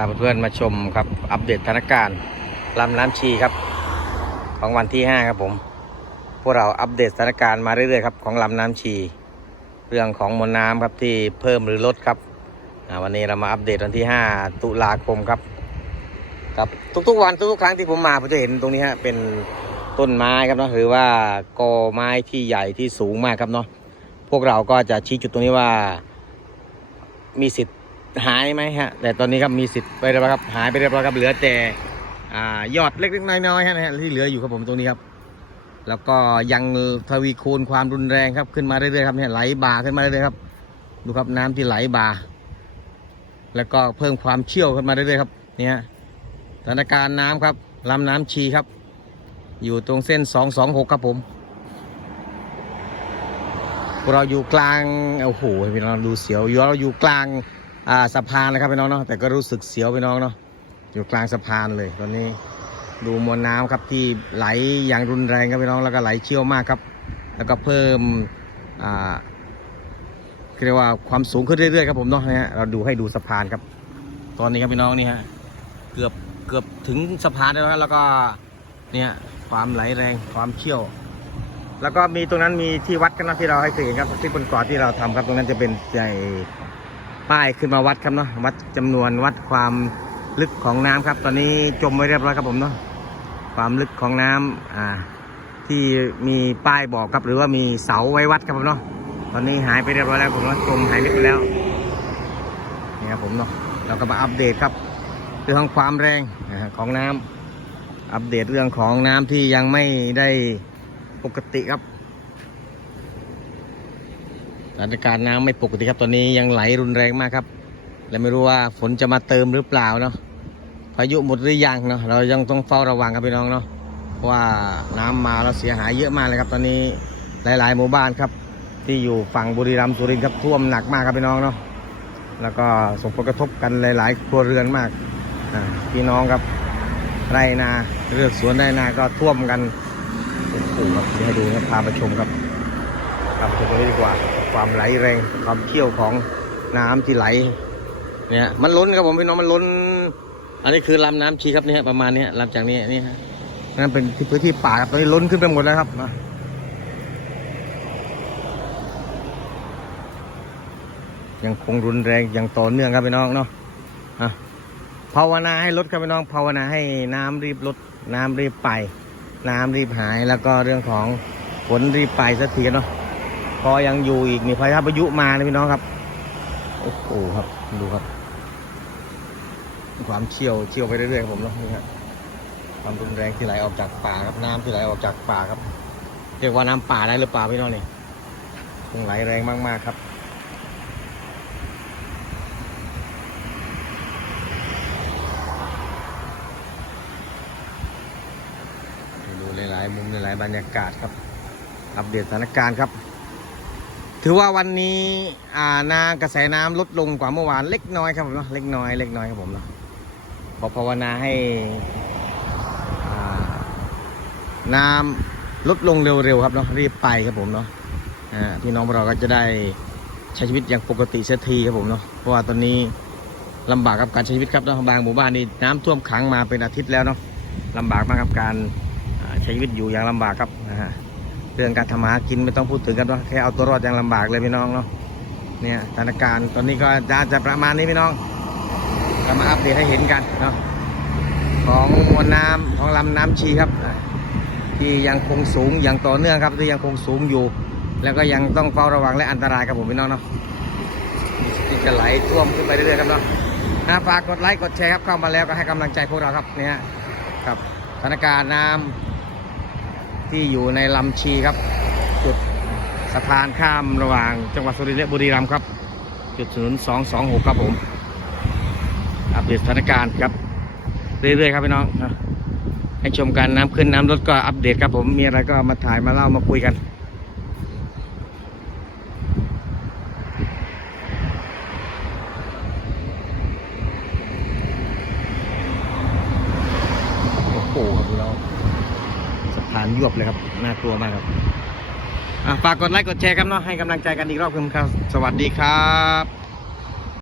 าเพื่อนๆมาชมครับ อัปเดตสถานการณ์ลำน้ำชีครับ ของวันที่ 5 ครับผม พวกเราอัปเดตสถานการณ์มาเรื่อยๆครับของลำน้ำชี เรื่องของมวลน้ำครับที่เพิ่มหรือลดครับวันนี้เรามาอัปเดตวันที่ 5 ตุลาคมครับครับทุกๆวันทุกๆครั้งที่ผมมาผมจะเห็นตรงนี้ฮะเป็นต้นไม้ครับเนาะหรือว่ากอไม้ที่ใหญ่ที่สูงมากครับเนาะพวกเราก็จะชี้จุดตรงนี้ว่า มีสิทธิ์ หายไหมฮะ แต่ตอนนี้ครับมีสิทธิ์ไปเรียบร้อยครับ หายไปเรียบร้อยครับเหลือแต่ยอดเล็กๆน้อยๆฮะนะฮะที่เหลืออยู่ครับผมตรงนี้ครับ แล้วก็ยังทวีคูณความรุนแรงครับขึ้นมาเรื่อยๆครับเนี่ยไหลบ่าขึ้นมาเรื่อยๆครับ ดูครับน้ำที่ไหลบ่า แล้วก็เพิ่มความเชี่ยวขึ้นมาเรื่อยๆครับเนี่ยสถานการณ์น้ำครับลำน้ำชีครับ อยู่ตรงเส้น 226 ครับผมเราอยู่กลางโอ้โหพี่น้องดูเสียวอยู่เราอยู่กลาง อ่าสะพานนะครับพี่น้องเนาะแต่ก็รู้สึกเสียวพี่น้องเนาะอยู่กลางสะพานเลยตอนนี้ดูมวลน้ำครับที่ไหลอย่างรุนแรงครับพี่น้องแล้วก็ไหลเชี่ยวมากครับ แล้วก็เพิ่มอ่าเรียกว่าความสูงขึ้นเรื่อยๆครับผมเนาะนะฮะเราดูให้ดูสะพานครับ ตอนนี้ครับพี่น้องนี่ฮะเกือบเกือบถึงสะพานแล้วครับแล้วก็เนี่ยความไหลแรงความเชี่ยว แล้วก็มีตรงนั้นมีที่วัดกันนะที่เราให้เคยเห็นครับที่บนเกาะที่เราทำครับตรงนั้นจะเป็นใหญ่ ป้ายขึ้นมาวัดครับเนาะวัดจำนวนวัดความลึกของน้ำครับ ตอนนี้จมไว้เรียบร้อยครับผมเนาะความลึกของน้ำอ่าที่มีป้ายบอกครับหรือว่ามีเสาไว้วัดครับผมเนาะตอนนี้หายไปเรียบร้อยแล้วผมว่าจมหายไปแล้วนี่ครับผมเนาะเราก็มาอัปเดตครับเรื่องความแรงของน้ำอัปเดตเรื่องของน้ำที่ยังไม่ได้ปกติครับ สถานการณ์น้ำไม่ปกติครับตอนนี้ยังไหลรุนแรงมากครับ และไม่รู้ว่าฝนจะมาเติมหรือเปล่าเนาะพายุหมดหรือยังเนาะเรายังต้องเฝ้าระวังครับพี่น้องเนาะว่าน้ำมาแล้วเสียหายเยอะมากเลยครับ ตอนนี้หลาย ๆ หมู่บ้านครับ ที่อยู่ฝั่งบุรีรัมย์สุรินทร์ครับท่วมหนักมากครับพี่น้องเนาะแล้วก็ส่งผลกระทบกันหลาย ๆ ครัวเรือนมากพี่น้องครับไรนาเรือกสวนไรนาก็ท่วมกันโอ้โหครับเดี๋ยวให้ดูนะพาไปชมครับ พาไปชมตรงนี้ดีกว่า ความไหลแรง ความเชี่ยวของน้ำที่ไหล เนี่ย มันล้นครับผมพี่น้องมันล้น อันนี้คือลำน้ำชีครับเนี่ยประมาณเนี้ยลำจากนี้นี่ฮะนั่นเป็นที่พื้นที่ป่าครับตอนนี้ล้นขึ้นไปหมดแล้วครับมายังคงรุนแรงอย่างต่อเนื่องครับพี่น้องเนาะภาวนาให้ลดครับพี่น้อง ภาวนาให้น้ำรีบลด น้ำรีบไป น้ำรีบหายแล้วก็เรื่องของฝนรีบไปสักทีเนาะ พอยังอยู่อีกนี่พายุมานะพี่น้องครับ โอ้โหครับดูครับ ความเชี่ยวเชี่ยวไปเรื่อยๆครับผมเนาะนี่ครับความรุนแรงที่ไหลออกจากป่าครับน้ำที่ไหลออกจากป่าครับเรียกว่าน้ำป่าได้หรือเปล่าพี่น้องนี่คงไหลแรงมากๆครับดูหลายๆมุมหลายๆบรรยากาศครับ อัปเดตสถานการณ์ครับ ถือว่าวันนี้อ่านากระแสน้ำลดลงกว่าเมื่อวานเล็กน้อยครับผมเนาะเล็กน้อยเล็กน้อยครับผมเนาะขอภาวนาให้น้ำลดลงเร็วๆครับเนาะรีบไปครับผมเนาะพี่น้องเราก็จะได้ใช้ชีวิตอย่างปกติเสียทีครับผมเนาะเพราะว่าตอนนี้ลำบากกับการใช้ชีวิตครับเนาะบางหมู่บ้านนี่น้ำท่วมขังมาเป็นอาทิตย์แล้วเนาะลำบากมากกับการใช้ชีวิตอยู่อย่างลำบากครับนะฮะ เรื่องการทำมาหากินไม่ต้องพูดถึงกันว่าแค่เอาตัวรอดยังลำบากเลยพี่น้องเนาะเนี่ยสถานการณ์ตอนนี้ก็จะจะประมาณนี้พี่น้องเรามาอัปเดตให้เห็นกันเนาะของมวลน้ำของลำน้ำชีครับ ที่ยังคงสูงอย่างต่อเนื่องครับที่ยังคงสูงอยู่ แล้วก็ยังต้องเฝ้าระวังและอันตรายครับผมพี่น้องเนาะที่จะไหลท่วมขึ้นไปเรื่อยๆครับเนาะนะฝากกดไลค์กดแชร์ครับเข้ามาแล้วก็ให้กำลังใจพวกเราครับเนี่ยครับสถานการณ์น้ำ ที่อยู่ในลำชีครับ จุดสะพานข้ามระหว่างจังหวัดสุรินทร์และบุรีรัมย์ครับ จุดศูนย์สองสองหกครับผมอัปเดตสถานการณ์ครับ เรื่อยๆครับพี่น้องให้ชมกันน้ำขึ้นน้ำลดก็อัปเดตครับผมมีอะไรก็มาถ่ายมาเล่ามาคุยกันโอ้โหครับพี่น้อง ฐานยวบเลยครับน่ากลัวมากครับฝากกดไลค์กดแชร์ครับเนาะให้กำลังใจกันอีกรอบครับ สวัสดีครับ